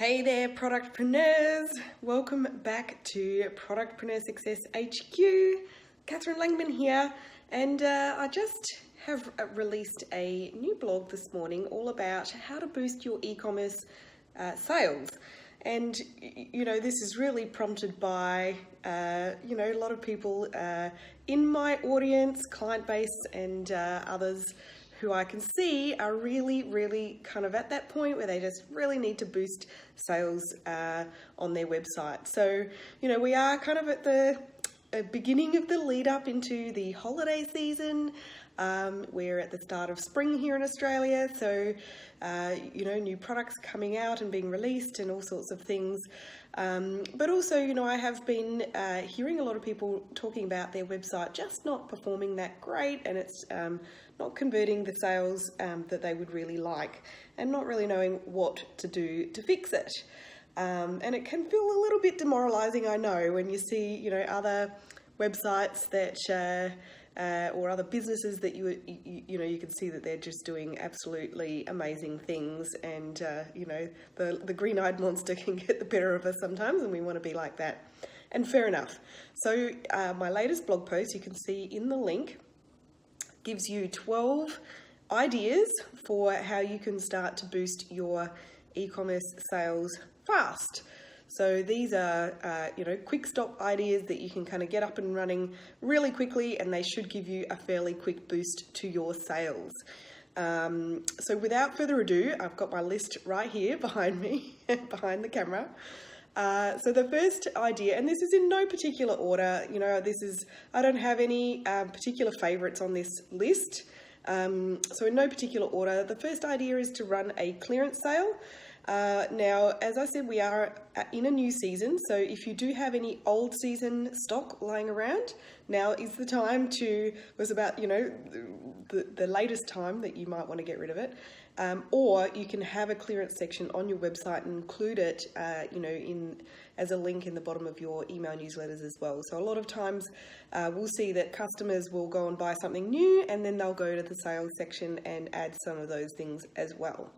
Hey there, productpreneurs! Welcome back to Productpreneur Success HQ. Catherine Langman here, and I just have released a new blog this morning all about how to boost your e-commerce sales. And this is really prompted by a lot of people in my audience, client base, and others who I can see are really kind of at that point where they just really need to boost sales on their website. So, we are kind of at the beginning of the lead up into the holiday season. We're at the start of spring here in Australia, so new products coming out and being released and all sorts of things. But also, I have been hearing a lot of people talking about their website just not performing that great, and it's not converting the sales that they would really like, and not really knowing what to do to fix it. And it can feel a little bit demoralizing, I know, when you see, other websites that or other businesses that you can see that they're just doing absolutely amazing things, and the green-eyed monster can get the better of us sometimes, and we want to be like that. And fair enough. So my latest blog post, you can see in the link, gives you 12 ideas for how you can start to boost your e-commerce sales fast. So these are, quick stop ideas that you can kind of get up and running really quickly, and they should give you a fairly quick boost to your sales. So without further ado, I've got my list right here behind me, behind the camera. So the first idea, and this is in no particular order, I don't have any particular favorites on this list. So in no particular order, the first idea is to run a clearance sale. Now, as I said, we are in a new season, so if you do have any old season stock lying around, now is the time was about, the latest time that you might want to get rid of it. Or you can have a clearance section on your website and include it, as a link in the bottom of your email newsletters as well. So a lot of times we'll see that customers will go and buy something new, and then they'll go to the sales section and add some of those things as well.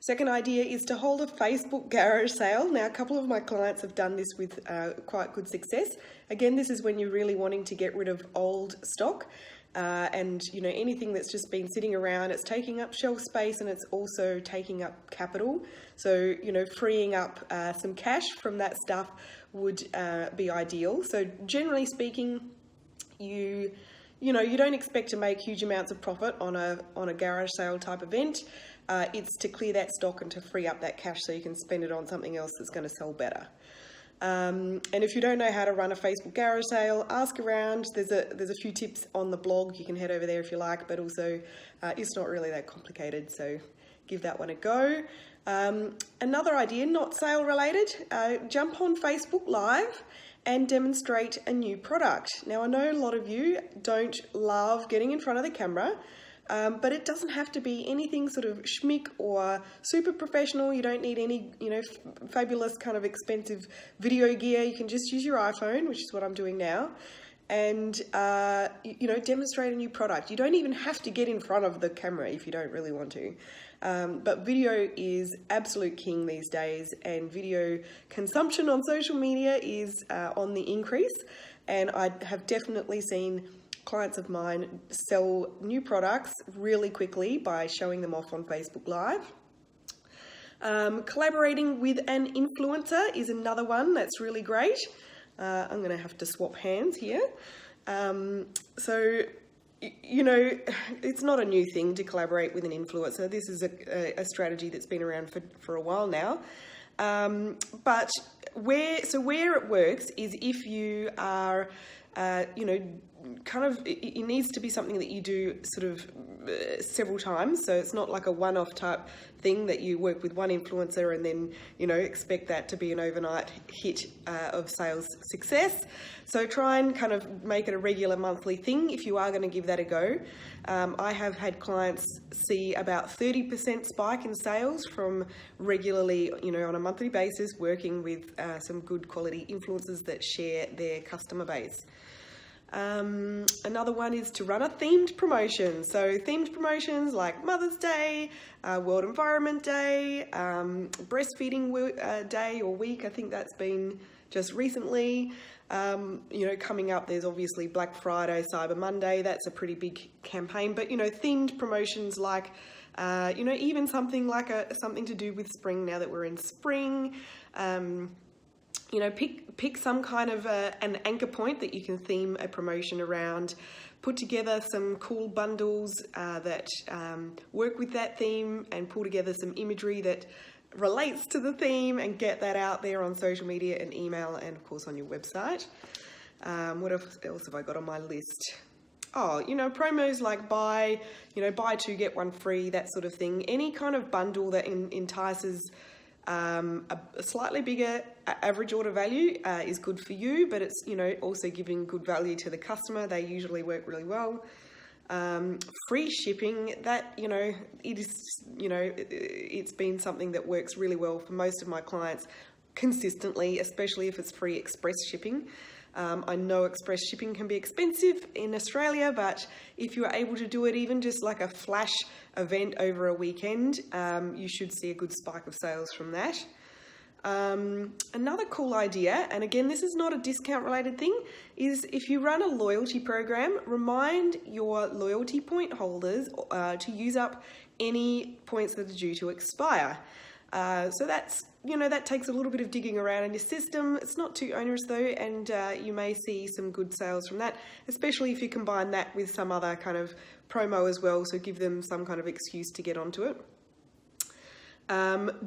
Second idea is to hold a Facebook garage sale. Now, a couple of my clients have done this with quite good success. Again, this is when you're really wanting to get rid of old stock. And anything that's just been sitting around, it's taking up shelf space, and it's also taking up capital. So freeing up some cash from that stuff would be ideal. So generally speaking, you don't expect to make huge amounts of profit on a garage sale type event. It's to clear that stock and to free up that cash so you can spend it on something else that's going to sell better. And if you don't know how to run a Facebook garage sale, ask around. There's a few tips on the blog. You can head over there if you like, but also it's not really that complicated, so give that one a go. Another idea, not sale related, jump on Facebook Live and demonstrate a new product. Now, I know a lot of you don't love getting in front of the camera, but it doesn't have to be anything sort of schmick or super professional. You don't need any, fabulous kind of expensive video gear. You can just use your iPhone, which is what I'm doing now, and, demonstrate a new product. You don't even have to get in front of the camera if you don't really want to. But video is absolute king these days, and video consumption on social media is on the increase. And I have definitely seen clients of mine sell new products really quickly by showing them off on Facebook Live. Collaborating with an influencer is another one that's really great. I'm going to have to swap hands here. It's not a new thing to collaborate with an influencer. This is a strategy that's been around for a while now. But where it works is if you are, it needs to be something that you do sort of several times. So it's not like a one-off type thing that you work with one influencer and then, expect that to be an overnight hit of sales success. So try and kind of make it a regular monthly thing if you are going to give that a go. I have had clients see about 30% spike in sales from regularly, on a monthly basis, working with some good quality influencers that share their customer base. Another one is to run a themed promotion. So themed promotions like Mother's Day, World Environment Day, breastfeeding day or week. I think that's been just recently. Coming up, there's obviously Black Friday, Cyber Monday. That's a pretty big campaign. But, themed promotions like, even something like something to do with spring now that we're in spring. Pick some kind of an anchor point that you can theme a promotion around. Put together some cool bundles that work with that theme, and pull together some imagery that relates to the theme, and get that out there on social media and email, and of course on your website. What else have I got on my list? Oh, promos like buy 2 get 1 free, that sort of thing. Any kind of bundle that entices a slightly bigger average order value is good for you, but it's also giving good value to the customer. They usually work really well. Free shipping, that it's been something that works really well for most of my clients consistently, especially if it's free express shipping. I know express shipping can be expensive in Australia, but if you're able to do it even just like a flash event over a weekend, you should see a good spike of sales from that. Another cool idea, and again, this is not a discount related thing, is if you run a loyalty program, remind your loyalty point holders to use up any points that are due to expire. So that's, that takes a little bit of digging around in your system. It's not too onerous though, and you may see some good sales from that, especially if you combine that with some other kind of promo as well, so give them some kind of excuse to get onto it.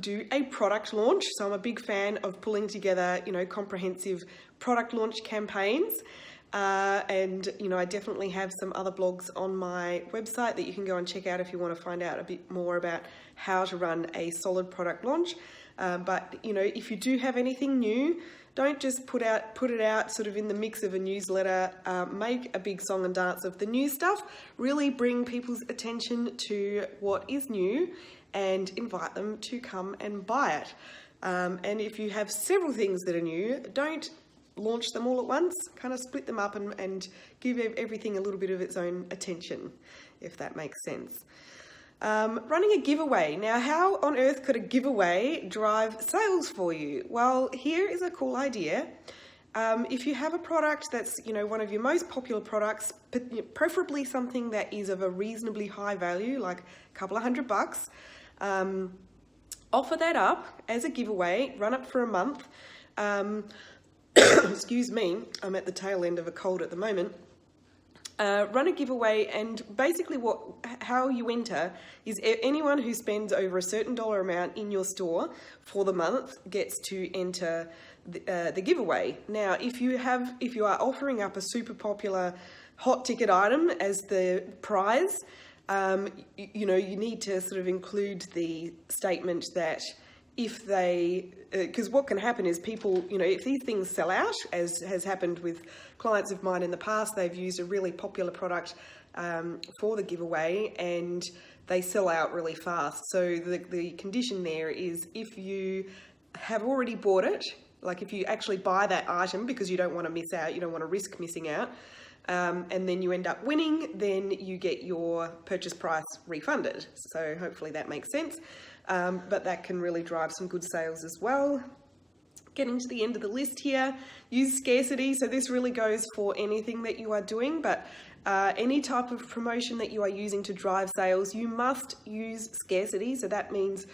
Do a product launch. So I'm a big fan of pulling together, comprehensive product launch campaigns. And I definitely have some other blogs on my website that you can go and check out if you want to find out a bit more about how to run a solid product launch. But if you do have anything new, don't just put it out sort of in the mix of a newsletter. Make a big song and dance of the new stuff. Really bring people's attention to what is new and invite them to come and buy it. And if you have several things that are new, don't launch them all at once. Kind of split them up and give everything a little bit of its own attention, if that makes sense. Running a giveaway. Now, how on earth could a giveaway drive sales for you? Well, here is a cool idea. If you have a product that's, one of your most popular products, preferably something that is of a reasonably high value, like a couple of $100, offer that up as a giveaway, run it for a month. Excuse me, I'm at the tail end of a cold at the moment. Run a giveaway, and basically how you enter is anyone who spends over a certain dollar amount in your store for the month gets to enter the giveaway. Now, if you are offering up a super popular hot ticket item as the prize, you need to sort of include the statement that if because what can happen is people, if these things sell out, as has happened with clients of mine in the past, they've used a really popular product for the giveaway and they sell out really fast. So the condition there is if you have already bought it, like if you actually buy that item because you don't want to miss out, you don't want to risk missing out, and then you end up winning, then you get your purchase price refunded. So hopefully that makes sense. But that can really drive some good sales as well. Getting to the end of the list here, use scarcity. So this really goes for anything that you are doing, but any type of promotion that you are using to drive sales, you must use scarcity. So that means,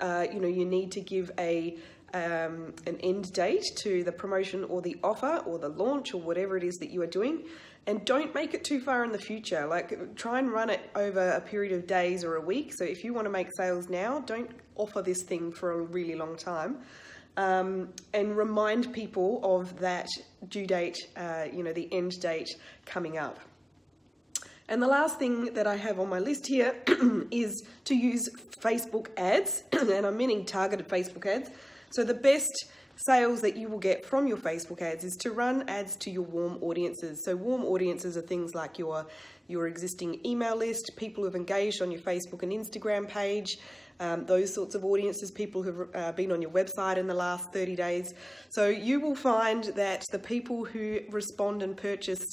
you need to give an end date to the promotion or the offer or the launch or whatever it is that you are doing. And don't make it too far in the future. Like, try and run it over a period of days or a week. So if you want to make sales now, don't offer this thing for a really long time. And remind people of that due date, the end date coming up. And the last thing that I have on my list here is to use Facebook ads, and I'm meaning targeted Facebook ads. So the best sales that you will get from your Facebook ads is to run ads to your warm audiences. So warm audiences are things like your existing email list, people who have engaged on your Facebook and Instagram page, those sorts of audiences, people who have been on your website in the last 30 days. So you will find that the people who respond and purchase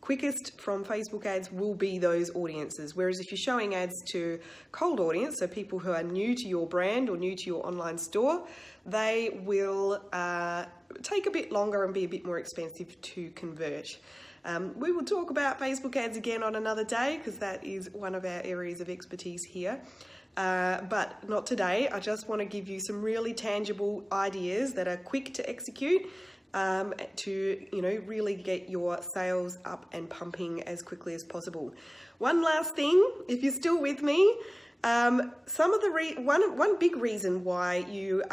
quickest from Facebook ads will be those audiences. Whereas if you're showing ads to cold audience, so people who are new to your brand or new to your online store, they will take a bit longer and be a bit more expensive to convert. We will talk about Facebook ads again on another day because that is one of our areas of expertise here. But not today. I just want to give you some really tangible ideas that are quick to execute to really get your sales up and pumping as quickly as possible. One last thing, if you're still with me, one big reason why you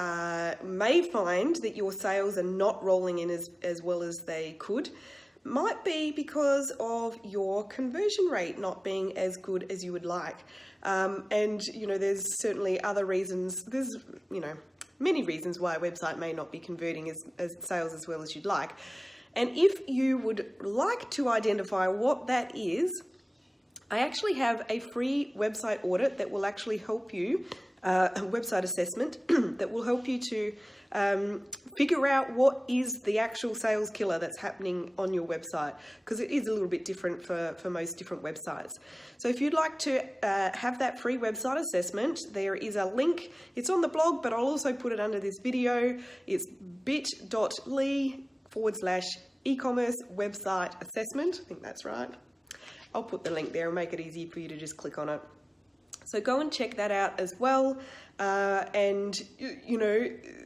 may find that your sales are not rolling in as well as they could might be because of your conversion rate not being as good as you would like. And there's certainly other reasons. There's many reasons why a website may not be converting as sales as well as you'd like. And if you would like to identify what that is, I actually have a free website audit that will actually help you, a website assessment that will help you to figure out what is the actual sales killer that's happening on your website, because it is a little bit different for most different websites. So if you'd like to have that free website assessment, there is a link. It's on the blog, but I'll also put it under this video. It's bit.ly/e-commerce website assessment. I think that's right. I'll put the link there and make it easy for you to just click on it. So go and check that out as well, and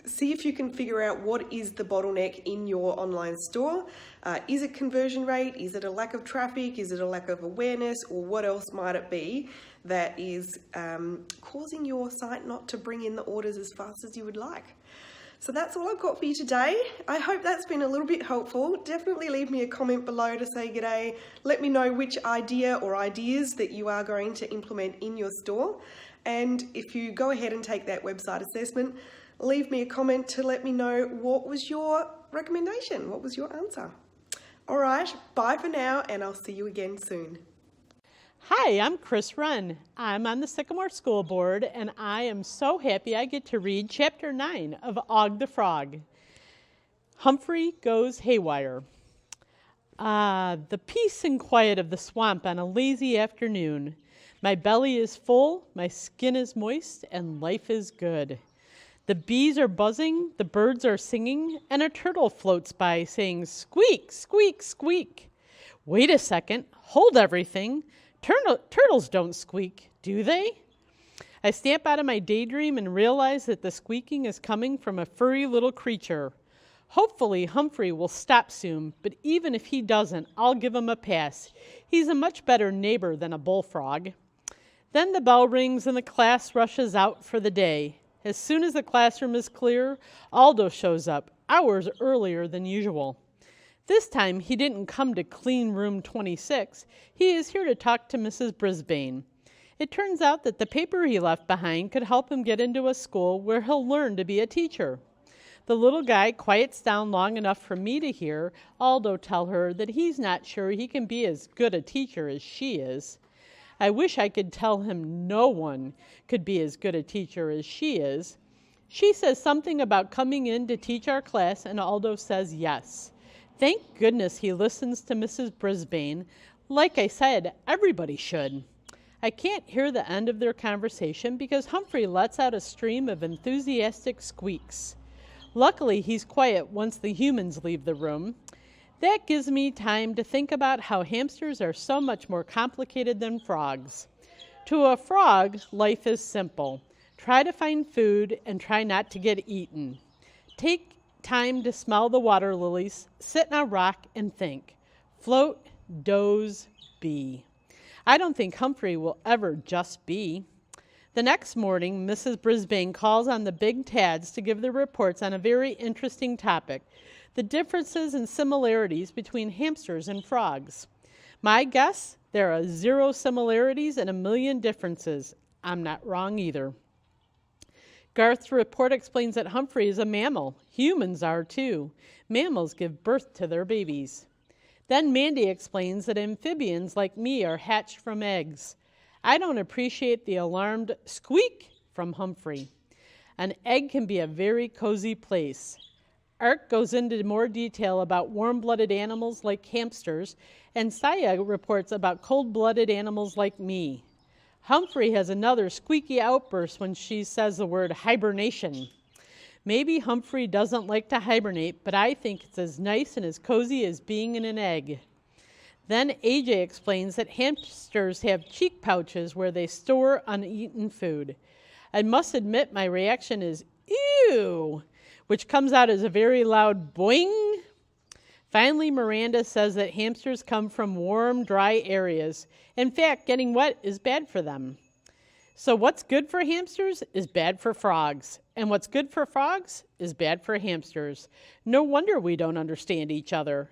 see if you can figure out what is the bottleneck in your online store. Is it conversion rate? Is it a lack of traffic? Is it a lack of awareness? Or what else might it be that is causing your site not to bring in the orders as fast as you would like? So that's all I've got for you today. I hope that's been a little bit helpful. Definitely leave me a comment below to say g'day. Let me know which idea or ideas that you are going to implement in your store. And if you go ahead and take that website assessment, leave me a comment to let me know what was your recommendation, what was your answer. All right, bye for now, and I'll see you again soon. Hi, I'm Chris Runn. I'm on the Sycamore School Board, and I am so happy I get to read Chapter 9 of Og the Frog. Humphrey Goes Haywire. The peace and quiet of the swamp on a lazy afternoon. My belly is full, my skin is moist, and life is good. The bees are buzzing, the birds are singing, and a turtle floats by saying, squeak, squeak, squeak. Wait a second, hold everything. Turtles don't squeak, do they? I snap out of my daydream and realize that the squeaking is coming from a furry little creature. Hopefully Humphrey will stop soon, but even if he doesn't, I'll give him a pass. He's a much better neighbor than a bullfrog. Then the bell rings and the class rushes out for the day. As soon as the classroom is clear, Aldo shows up, hours earlier than usual. This time, he didn't come to clean room 26. He is here to talk to Mrs. Brisbane. It turns out that the paper he left behind could help him get into a school where he'll learn to be a teacher. The little guy quiets down long enough for me to hear Aldo tell her that he's not sure he can be as good a teacher as she is. I wish I could tell him no one could be as good a teacher as she is. She says something about coming in to teach our class, and Aldo says yes. Thank goodness he listens to Mrs. Brisbane. Like I said, everybody should. I can't hear the end of their conversation because Humphrey lets out a stream of enthusiastic squeaks. Luckily, he's quiet once the humans leave the room. That gives me time to think about how hamsters are so much more complicated than frogs. To a frog, life is simple. Try to find food and try not to get eaten. Take time to smell the water lilies, sit on a rock and think. Float, doze, be. I don't think Humphrey will ever just be. The next morning, Mrs. Brisbane calls on the big Tads to give their reports on a very interesting topic, the differences and similarities between hamsters and frogs. My guess, there are 0 similarities and 1,000,000 differences. I'm not wrong either. Garth's report explains that Humphrey is a mammal. Humans are too. Mammals give birth to their babies. Then Mandy explains that amphibians like me are hatched from eggs. I don't appreciate the alarmed squeak from Humphrey. An egg can be a very cozy place. Art goes into more detail about warm-blooded animals like hamsters, and Saya reports about cold-blooded animals like me. Humphrey has another squeaky outburst when she says the word hibernation. Maybe Humphrey doesn't like to hibernate, but I think it's as nice and as cozy as being in an egg. Then AJ explains that hamsters have cheek pouches where they store uneaten food. I must admit my reaction is, ew, which comes out as a very loud boing. Finally, Miranda says that hamsters come from warm, dry areas. In fact, getting wet is bad for them. So what's good for hamsters is bad for frogs. And what's good for frogs is bad for hamsters. No wonder we don't understand each other.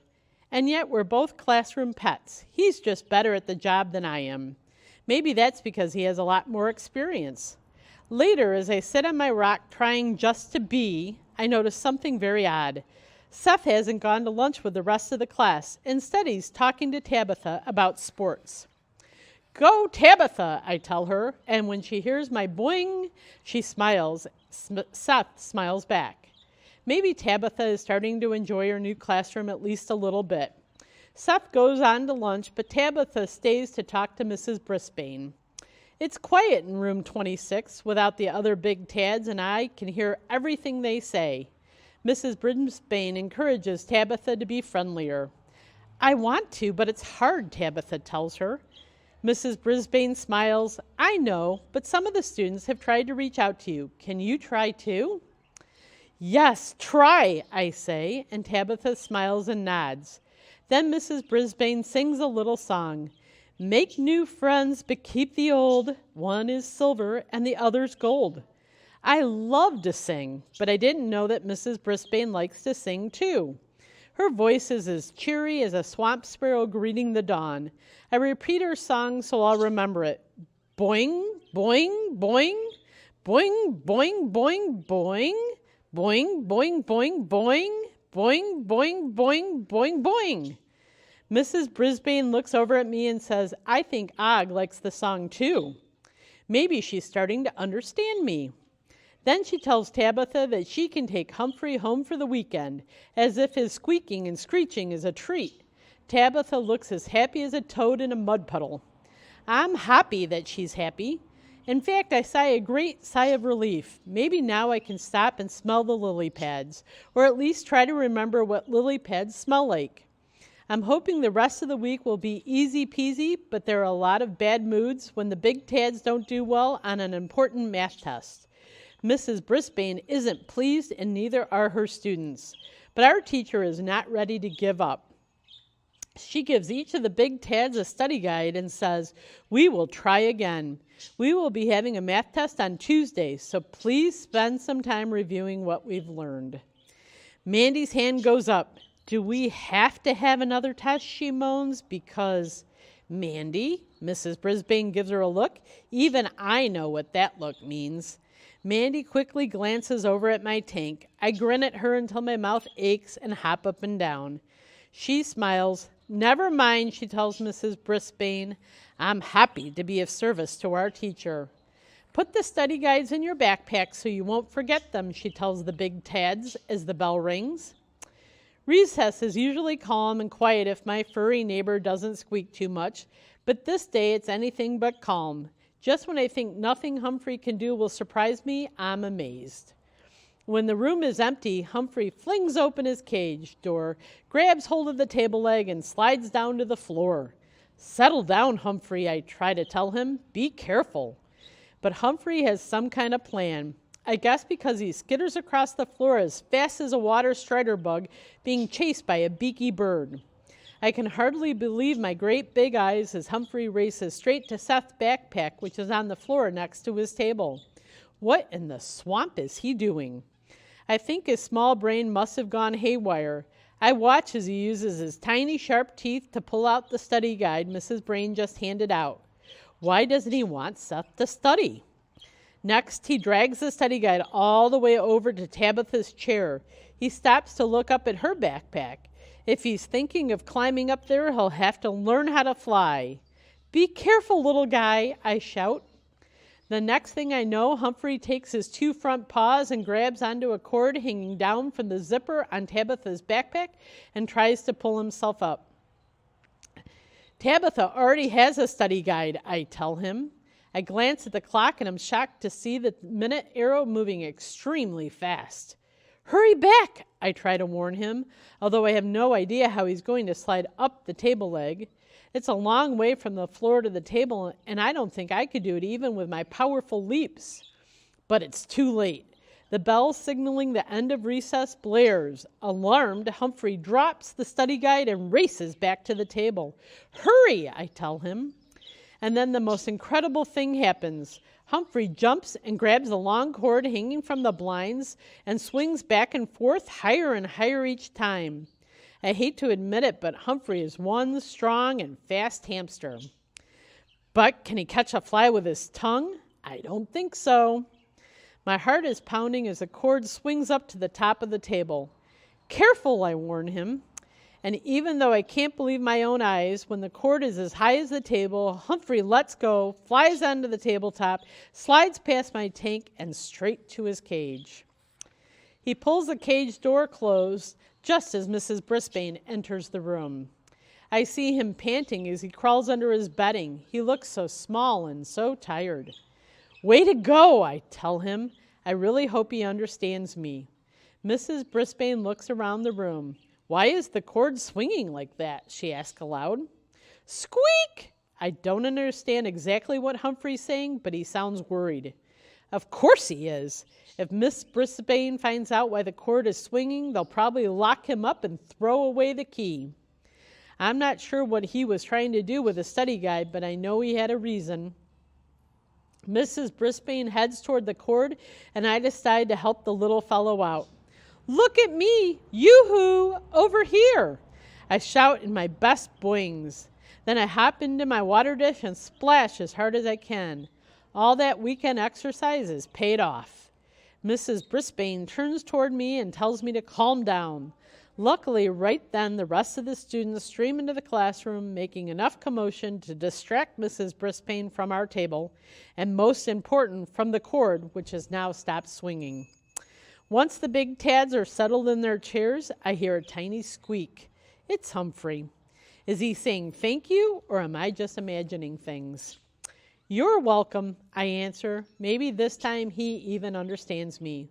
And yet we're both classroom pets. He's just better at the job than I am. Maybe that's because he has a lot more experience. Later, as I sit on my rock trying just to be, I notice something very odd. Seth hasn't gone to lunch with the rest of the class. Instead, he's talking to Tabitha about sports. Go, Tabitha, I tell her, and when she hears my boing, she smiles. Seth smiles back. Maybe Tabitha is starting to enjoy her new classroom at least a little bit. Seth goes on to lunch, but Tabitha stays to talk to Mrs. Brisbane. It's quiet in room 26 without the other big Tads, and I can hear everything they say. Mrs. Brisbane encourages Tabitha to be friendlier. I want to, but it's hard, Tabitha tells her. Mrs. Brisbane smiles. I know, but some of the students have tried to reach out to you. Can you try too? Yes, try, I say, and Tabitha smiles and nods. Then Mrs. Brisbane sings a little song. Make new friends, but keep the old. One is silver and the other's gold. I love to sing, but I didn't know that Mrs. Brisbane likes to sing too. Her voice is as cheery as a swamp sparrow greeting the dawn. I repeat her song so I'll remember it. Boing, boing, boing, boing, boing, boing, boing, boing, boing, boing, boing, boing, boing, boing, boing, boing. Mrs. Brisbane looks over at me and says, I think Og likes the song too. Maybe she's starting to understand me. Then she tells Tabitha that she can take Humphrey home for the weekend, as if his squeaking and screeching is a treat. Tabitha looks as happy as a toad in a mud puddle. I'm happy that she's happy. In fact, I sigh a great sigh of relief. Maybe now I can stop and smell the lily pads, or at least try to remember what lily pads smell like. I'm hoping the rest of the week will be easy peasy, but there are a lot of bad moods when the big Tads don't do well on an important math test. Mrs. Brisbane isn't pleased, and neither are her students. But our teacher is not ready to give up. She gives each of the big Tads a study guide and says, we will try again. We will be having a math test on Tuesday, so please spend some time reviewing what we've learned. Mandy's hand goes up. Do we have to have another test, she moans, because Mandy, Mrs. Brisbane gives her a look. Even I know what that look means. Mandy quickly glances over at my tank. I grin at her until my mouth aches and hop up and down. She smiles. Never mind, she tells Mrs. Brisbane. I'm happy to be of service to our teacher. Put the study guides in your backpack so you won't forget them, she tells the big Tads as the bell rings. Recess is usually calm and quiet if my furry neighbor doesn't squeak too much, but this day it's anything but calm. Just when I think nothing Humphrey can do will surprise me, I'm amazed. When the room is empty, Humphrey flings open his cage door, grabs hold of the table leg, and slides down to the floor. Settle down, Humphrey, I try to tell him. Be careful. But Humphrey has some kind of plan. I guess because he skitters across the floor as fast as a water strider bug being chased by a beaky bird. I can hardly believe my great big eyes as Humphrey races straight to Seth's backpack, which is on the floor next to his table. What in the swamp is he doing? I think his small brain must have gone haywire. I watch as he uses his tiny sharp teeth to pull out the study guide Mrs. Brain just handed out. Why doesn't he want Seth to study? Next, he drags the study guide all the way over to Tabitha's chair. He stops to look up at her backpack. If he's thinking of climbing up there, he'll have to learn how to fly. Be careful, little guy, I shout. The next thing I know, Humphrey takes his 2 front paws and grabs onto a cord hanging down from the zipper on Tabitha's backpack and tries to pull himself up. Tabitha already has a study guide, I tell him. I glance at the clock and I'm shocked to see the minute arrow moving extremely fast. Hurry back, I try to warn him, although I have no idea how he's going to slide up the table leg. It's a long way from the floor to the table, and I don't think I could do it even with my powerful leaps. But it's too late. The bell signaling the end of recess blares. Alarmed, Humphrey drops the study guide and races back to the table. Hurry, I tell him. And then the most incredible thing happens. Humphrey jumps and grabs the long cord hanging from the blinds and swings back and forth higher and higher each time. I hate to admit it, but Humphrey is one strong and fast hamster. But can he catch a fly with his tongue? I don't think so. My heart is pounding as the cord swings up to the top of the table. Careful, I warn him. And even though I can't believe my own eyes, when the cord is as high as the table, Humphrey lets go, flies onto the tabletop, slides past my tank, and straight to his cage. He pulls the cage door closed just as Mrs. Brisbane enters the room. I see him panting as he crawls under his bedding. He looks so small and so tired. Way to go, I tell him. I really hope he understands me. Mrs. Brisbane looks around the room. Why is the cord swinging like that? She asks aloud. Squeak! I don't understand exactly what Humphrey's saying, but he sounds worried. Of course he is. If Miss Brisbane finds out why the cord is swinging, they'll probably lock him up and throw away the key. I'm not sure what he was trying to do with the study guide, but I know he had a reason. Mrs. Brisbane heads toward the cord, and I decide to help the little fellow out. Look at me! Yoo-hoo! Over here! I shout in my best boings. Then I hop into my water dish and splash as hard as I can. All that weekend exercise is paid off. Mrs. Brisbane turns toward me and tells me to calm down. Luckily, right then, the rest of the students stream into the classroom, making enough commotion to distract Mrs. Brisbane from our table, and most important, from the cord, which has now stopped swinging. Once the big tads are settled in their chairs, I hear a tiny squeak. It's Humphrey. Is he saying thank you, or am I just imagining things? You're welcome, I answer. Maybe this time he even understands me.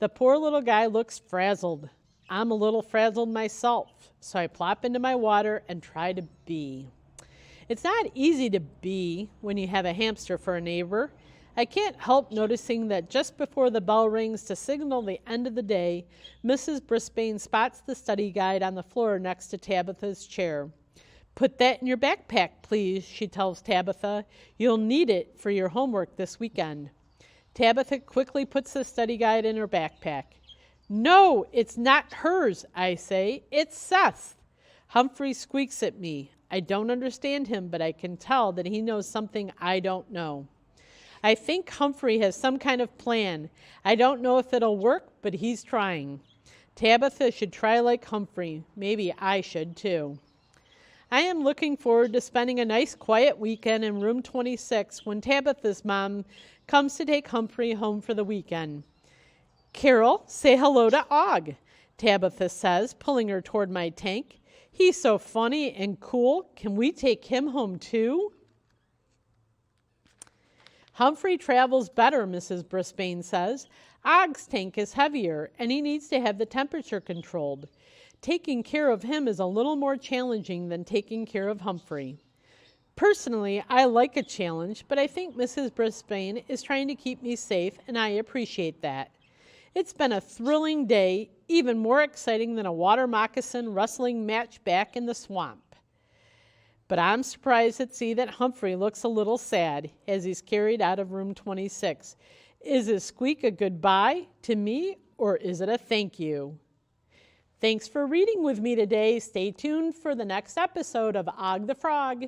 The poor little guy looks frazzled. I'm a little frazzled myself, so I plop into my water and try to be. It's not easy to be when you have a hamster for a neighbor. I can't help noticing that just before the bell rings to signal the end of the day, Mrs. Brisbane spots the study guide on the floor next to Tabitha's chair. Put that in your backpack, please, she tells Tabitha. You'll need it for your homework this weekend. Tabitha quickly puts the study guide in her backpack. No, it's not hers, I say. It's Seth's. Humphrey squeaks at me. I don't understand him, but I can tell that he knows something I don't know. I think Humphrey has some kind of plan. I don't know if it'll work, but he's trying. Tabitha should try like Humphrey. Maybe I should too. I am looking forward to spending a nice quiet weekend in room 26 when Tabitha's mom comes to take Humphrey home for the weekend. Carol, say hello to Og, Tabitha says, pulling her toward my tank. He's so funny and cool. Can we take him home too? Humphrey travels better, Mrs. Brisbane says. Og's tank is heavier, and he needs to have the temperature controlled. Taking care of him is a little more challenging than taking care of Humphrey. Personally, I like a challenge, but I think Mrs. Brisbane is trying to keep me safe, and I appreciate that. It's been a thrilling day, even more exciting than a water moccasin wrestling match back in the swamp. But I'm surprised to see that Humphrey looks a little sad as he's carried out of room 26. Is his squeak a goodbye to me, or is it a thank you? Thanks for reading with me today. Stay tuned for the next episode of Og the Frog.